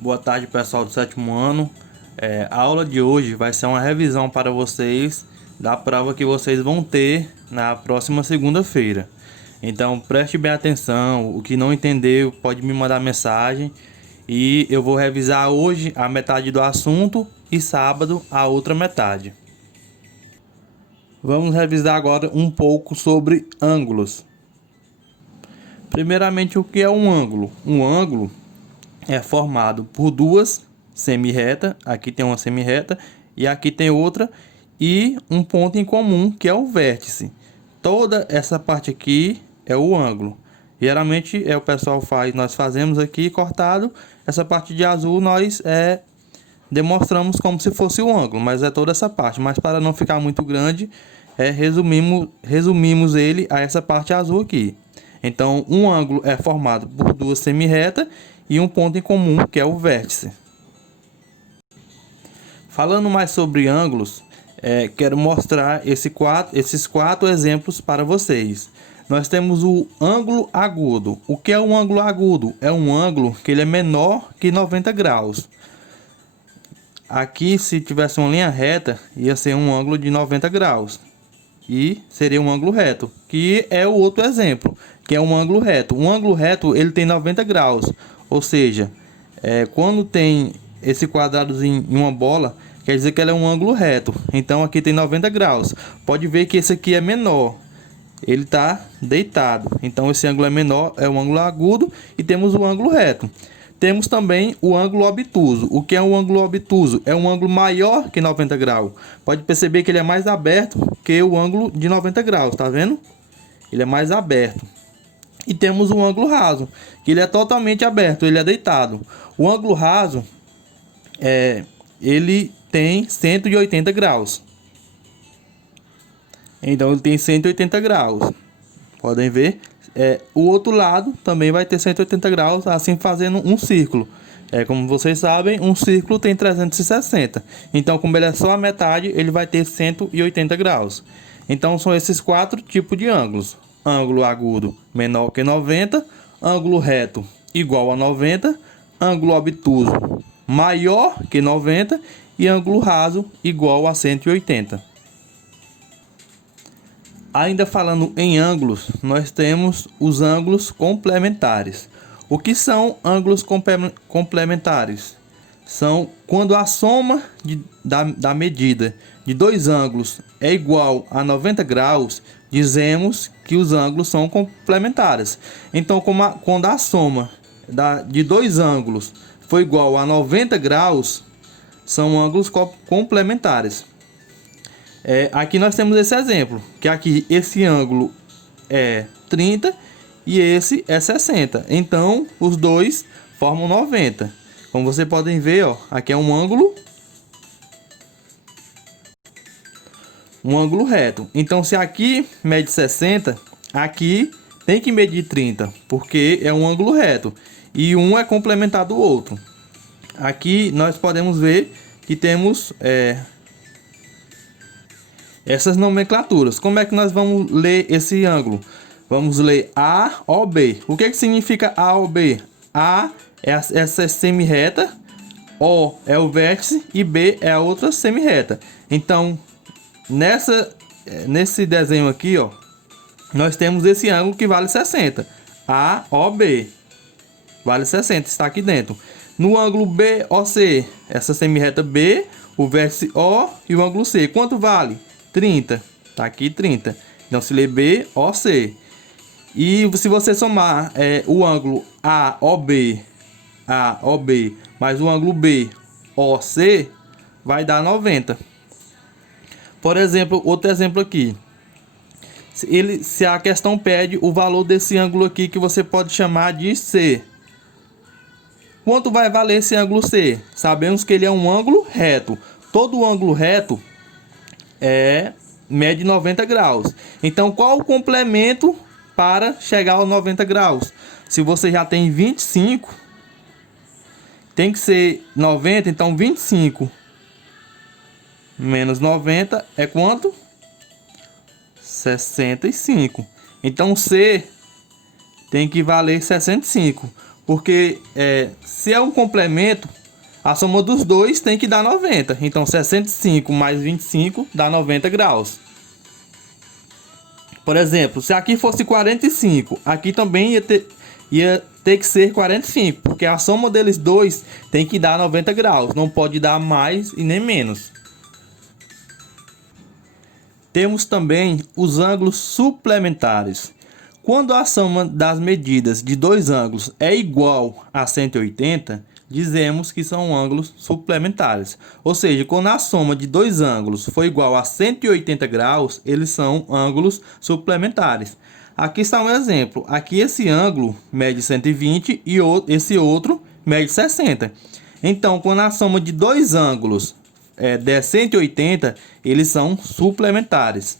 Boa tarde, pessoal do sétimo ano. A aula de hoje vai ser uma revisão para vocês da prova que vocês vão ter na próxima segunda-feira. Então preste bem atenção, o que não entendeu pode me mandar mensagem e eu vou revisar hoje a metade do assunto e sábado a outra metade. Vamos revisar agora um pouco sobre ângulos. Primeiramente, o que é um ângulo? Um ângulo é formado por duas semi-retas. Aqui tem uma semi-reta e aqui tem outra, e um ponto em comum, que é o vértice. Toda essa parte aqui é o ângulo. Geralmente o pessoal faz, nós fazemos aqui cortado. Essa parte de azul nós demonstramos como se fosse o ângulo, mas é toda essa parte. Mas para não ficar muito grande, resumimos ele a essa parte azul aqui. Então, um ângulo é formado por duas semi-retas e um ponto em comum, que é o vértice. Falando mais sobre ângulos, quero mostrar esses quatro exemplos para vocês. Nós temos o ângulo agudo. O que é um ângulo agudo? É um ângulo que ele é menor que 90 graus. Aqui, se tivesse uma linha reta, ia ser um ângulo de 90 graus. E seria um ângulo reto, que é o outro exemplo, que é um ângulo reto. Um ângulo reto, ele tem 90 graus. Ou seja, quando tem esse quadradozinho em uma bola, quer dizer que ela é um ângulo reto. Então aqui tem 90 graus. Pode ver que esse aqui é menor. Ele está deitado. Então esse ângulo é menor, é um ângulo agudo. E temos o ângulo reto. Temos também o ângulo obtuso. O que é um ângulo obtuso? É um ângulo maior que 90 graus. Pode perceber que ele é mais aberto que o ângulo de 90 graus, tá vendo? Ele é mais aberto. E temos o ângulo raso, que ele é totalmente aberto, ele é deitado. O ângulo raso, ele tem 180 graus. Então ele tem 180 graus. Podem ver. O outro lado também vai ter 180 graus, assim fazendo um círculo. Como vocês sabem, um círculo tem 360. Então, como ele é só a metade, ele vai ter 180 graus. Então, são esses quatro tipos de ângulos. Ângulo agudo menor que 90, ângulo reto igual a 90, ângulo obtuso maior que 90 e ângulo raso igual a 180. Ainda falando em ângulos, nós temos os ângulos complementares. O que são ângulos complementares? São quando a soma da medida de dois ângulos é igual a 90 graus, dizemos que os ângulos são complementares. Então, quando a soma de dois ângulos for igual a 90 graus, são ângulos complementares. Aqui nós temos esse exemplo, que aqui esse ângulo é 30 e esse é 60. Então, os dois formam 90. Como vocês podem ver, ó, aqui é um ângulo reto. Então, se aqui mede 60, aqui tem que medir 30, porque é um ângulo reto. E um é complementar do outro. Aqui nós podemos ver que temos essas nomenclaturas. Como é que nós vamos ler esse ângulo? Vamos ler AOB. O que significa AOB? A é essa semi-reta, O é o vértice e B é a outra semi-reta. Então, nesse desenho aqui, ó, nós temos esse ângulo que vale 60. AOB vale 60, está aqui dentro. No ângulo BOC, essa semi-reta B, o vértice O e o ângulo C, quanto vale? 30. Tá aqui 30. Então se lê BOC. E se você somar o ângulo AOB mais o ângulo BOC, vai dar 90. Por exemplo, outro exemplo aqui. Se a questão pede o valor desse ângulo aqui, que você pode chamar de C. Quanto vai valer esse ângulo C? Sabemos que ele é um ângulo reto. Todo ângulo reto mede 90 graus. Então, qual o complemento para chegar aos 90 graus? Se você já tem 25, tem que ser 90, então 25 menos 90 é quanto? 65. Então, C tem que valer 65. Porque se é um complemento, a soma dos dois tem que dar 90. Então 65 mais 25 dá 90 graus. Por exemplo, se aqui fosse 45, aqui também ia ter que ser 45, porque a soma deles dois tem que dar 90 graus, não pode dar mais e nem menos. Temos também os ângulos suplementares. Quando a soma das medidas de dois ângulos é igual a 180, dizemos que são ângulos suplementares. Ou seja, quando a soma de dois ângulos for igual a 180 graus, eles são ângulos suplementares. Aqui está um exemplo. Aqui esse ângulo mede 120 e esse outro mede 60. Então, quando a soma de dois ângulos der 180, eles são suplementares.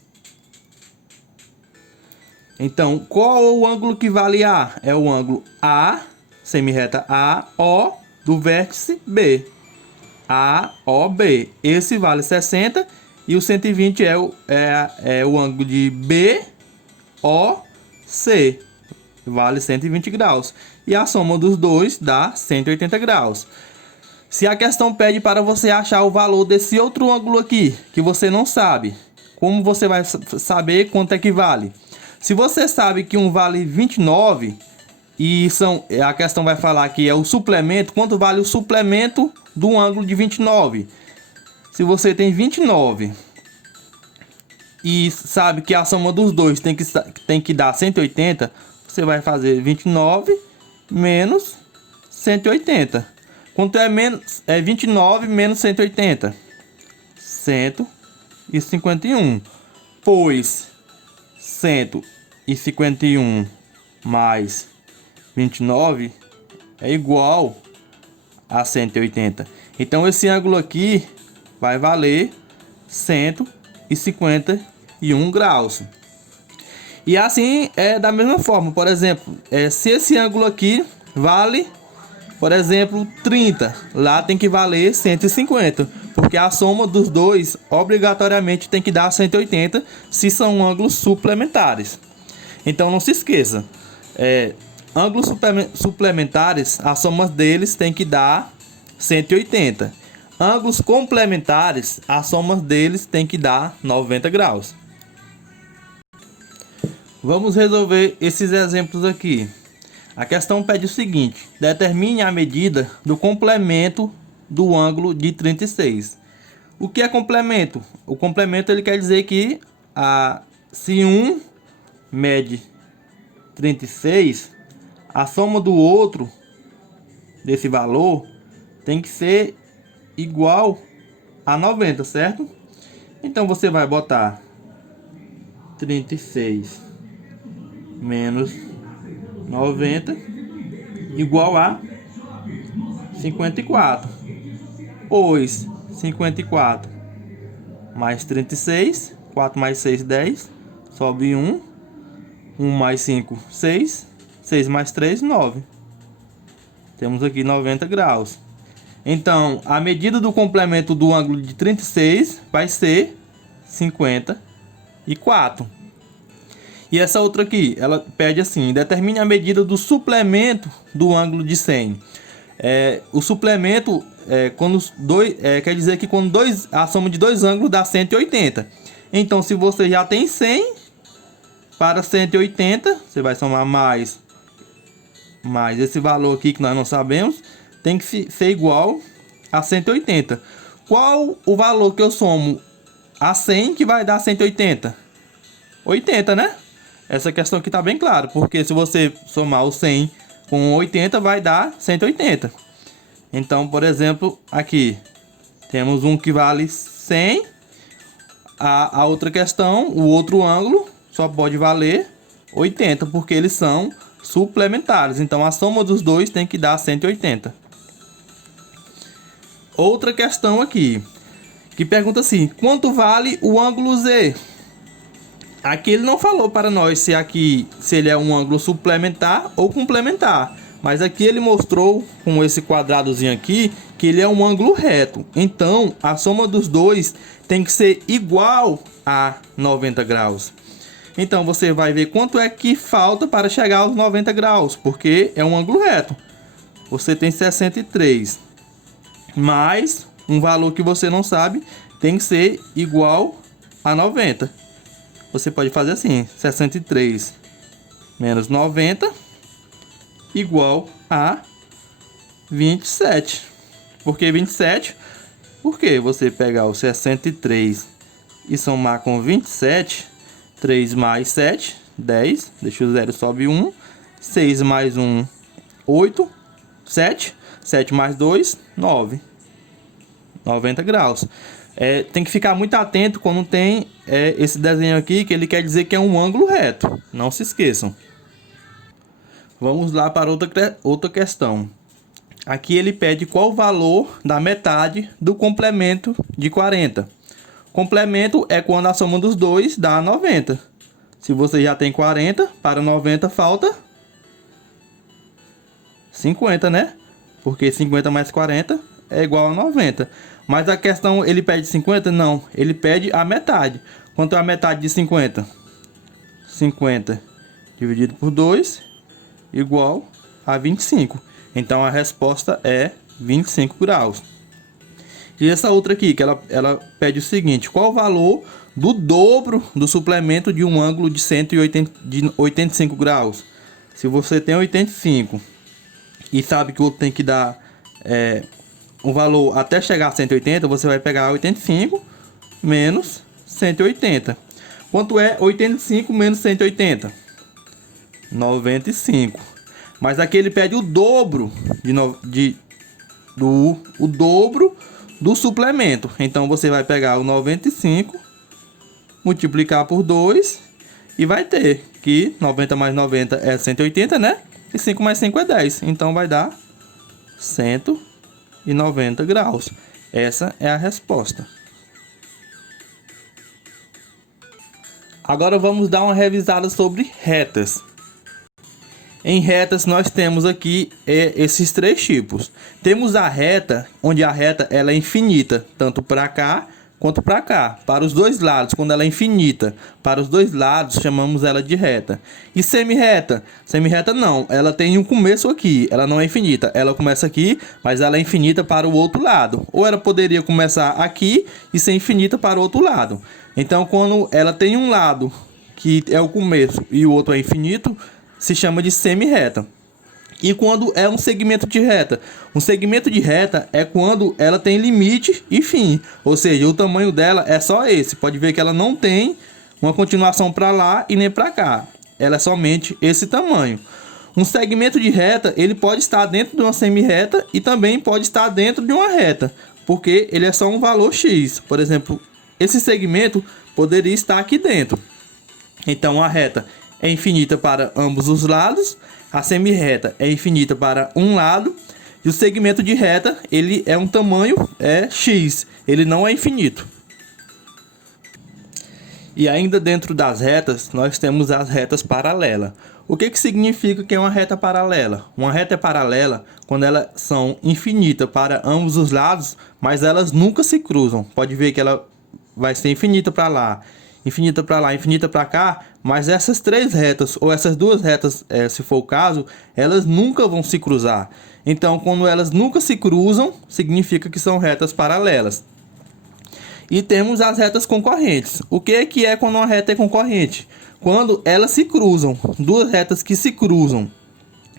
Então, qual é o ângulo que vale A? É o ângulo A, semirreta AO, do vértice B. AOB. Esse vale 60 e o 120 é o ângulo de BOC. Vale 120 graus. E a soma dos dois dá 180 graus. Se a questão pede para você achar o valor desse outro ângulo aqui, que você não sabe, como você vai saber quanto é que vale? Se você sabe que um vale 29 e a questão vai falar que é o suplemento, quanto vale o suplemento do ângulo de 29? Se você tem 29 e sabe que a soma dos dois tem que dar 180, você vai fazer 29 menos 180. Quanto é 29 menos 180? 151. Pois 151 mais 29 é igual a 180. Então esse ângulo aqui vai valer 151 graus. E assim é da mesma forma. Por exemplo, se esse ângulo aqui vale, por exemplo, 30, lá tem que valer 150, porque a soma dos dois obrigatoriamente tem que dar 180 se são ângulos suplementares. Então não se esqueça, ângulos suplementares, a soma deles tem que dar 180. Ângulos complementares, a soma deles tem que dar 90 graus. Vamos resolver esses exemplos aqui. A questão pede o seguinte: determine a medida do complemento do ângulo de 36. O que é complemento? O complemento ele quer dizer que se um mede 36, a soma do outro desse valor tem que ser igual a 90, certo? Então você vai botar 36 menos 90 igual a 54. Pois 54 mais 36, 4 mais 6, 10, sobe 1, 1 mais 5, 6, 6 mais 3, 9. Temos aqui 90 graus. Então, a medida do complemento do ângulo de 36 vai ser 54. E essa outra aqui, ela pede assim: determine a medida do suplemento do ângulo de 100. O suplemento quer dizer que quando a soma de dois ângulos dá 180. Então, se você já tem 100 para 180, você vai somar mais esse valor aqui que nós não sabemos, tem que ser igual a 180. Qual o valor que eu somo a 100 que vai dar 180? 80, né? Essa questão aqui está bem clara, porque se você somar o 100 com 80 vai dar 180. Então, por exemplo, aqui temos um que vale 100. A outra questão, o outro ângulo só pode valer 80, porque eles são suplementares. Então, a soma dos dois tem que dar 180. Outra questão aqui, que pergunta assim: quanto vale o ângulo Z? Aqui ele não falou para nós se ele é um ângulo suplementar ou complementar. Mas aqui ele mostrou com esse quadradozinho aqui que ele é um ângulo reto. Então, a soma dos dois tem que ser igual a 90 graus. Então, você vai ver quanto é que falta para chegar aos 90 graus, porque é um ângulo reto. você tem 63. Mais um valor que você não sabe tem que ser igual a 90. Você pode fazer assim, 63 menos 90 igual a 27. Por que 27? Porque você pegar o 63 e somar com 27, 3 mais 7, 10, deixa o 0, sobe 1, 6 mais 1, 8, 7, 7 mais 2, 9, 90 graus. Tem que ficar muito atento quando tem esse desenho aqui, que ele quer dizer que é um ângulo reto, não se esqueçam. Vamos lá para outra questão. Aqui ele pede qual o valor da metade do complemento de 40. Complemento é quando a soma dos dois dá 90. Se você já tem 40, para 90 falta 50, né? Porque 50 mais 40 é igual a 90. Mas a questão, ele pede 50? Não, ele pede a metade. Quanto é a metade de 50? 50 dividido por 2 igual a 25. Então a resposta é 25 graus. E essa outra aqui, que ela pede o seguinte: qual o valor do dobro do suplemento de um ângulo de 85 graus? Se você tem 85 e sabe que o outro tem que dar um valor até chegar a 180, você vai pegar 85 menos 180. Quanto é 85 menos 180? 95. Mas aqui ele pede o dobro o dobro do suplemento. Então você vai pegar o 95, multiplicar por 2 e vai ter que 90 mais 90 é 180, né? E 5 mais 5 é 10. Então vai dar 190 graus. Essa é a resposta. Agora vamos dar uma revisada sobre retas. Em retas nós temos aqui esses três tipos. Temos a reta, onde a reta ela é infinita, tanto para cá quanto para cá. Para os dois lados, quando ela é infinita, para os dois lados chamamos ela de reta. E semirreta? Semirreta não, ela tem um começo aqui, ela não é infinita. Ela começa aqui, mas ela é infinita para o outro lado. Ou ela poderia começar aqui e ser infinita para o outro lado. Então quando ela tem um lado que é o começo e o outro é infinito, se chama de semirreta. E quando é um segmento de reta? Um segmento de reta é quando ela tem limite e fim. Ou seja, o tamanho dela é só esse. Pode ver que ela não tem uma continuação para lá e nem para cá. Ela é somente esse tamanho. Um segmento de reta, ele pode estar dentro de uma semirreta e também pode estar dentro de uma reta, porque ele é só um valor X. Por exemplo, esse segmento poderia estar aqui dentro. Então a reta é infinita para ambos os lados, a semirreta é infinita para um lado, e o segmento de reta, ele é um tamanho X, ele não é infinito. E ainda dentro das retas, nós temos as retas paralelas. O que significa que é uma reta paralela? Uma reta é paralela quando elas são infinitas para ambos os lados, mas elas nunca se cruzam. Pode ver que ela vai ser infinita para lá, infinita para lá, infinita para cá, mas essas três retas, ou essas duas retas, se for o caso, elas nunca vão se cruzar. Então, quando elas nunca se cruzam, significa que são retas paralelas. E temos as retas concorrentes. O que é quando uma reta é concorrente? Quando elas se cruzam, duas retas que se cruzam,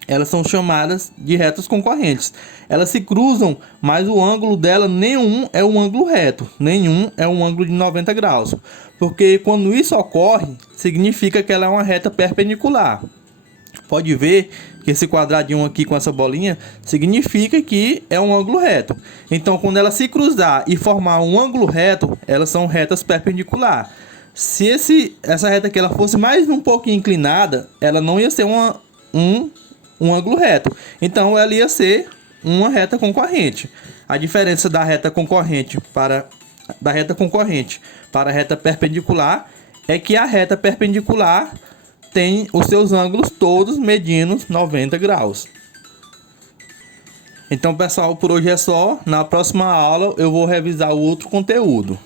elas são chamadas de retas concorrentes. Elas se cruzam, mas o ângulo dela nenhum é um ângulo reto, nenhum é um ângulo de 90 graus. Porque quando isso ocorre, significa que ela é uma reta perpendicular. Pode ver que esse quadradinho aqui com essa bolinha significa que é um ângulo reto. Então, quando ela se cruzar e formar um ângulo reto, elas são retas perpendiculares. Se essa reta aqui ela fosse mais um pouquinho inclinada, ela não ia ser um ângulo reto. Então, ela ia ser uma reta concorrente. A diferença da reta concorrente para a reta perpendicular é que a reta perpendicular tem os seus ângulos todos medindo 90 graus. Então, pessoal, por hoje é só. Na próxima aula eu vou revisar o outro conteúdo.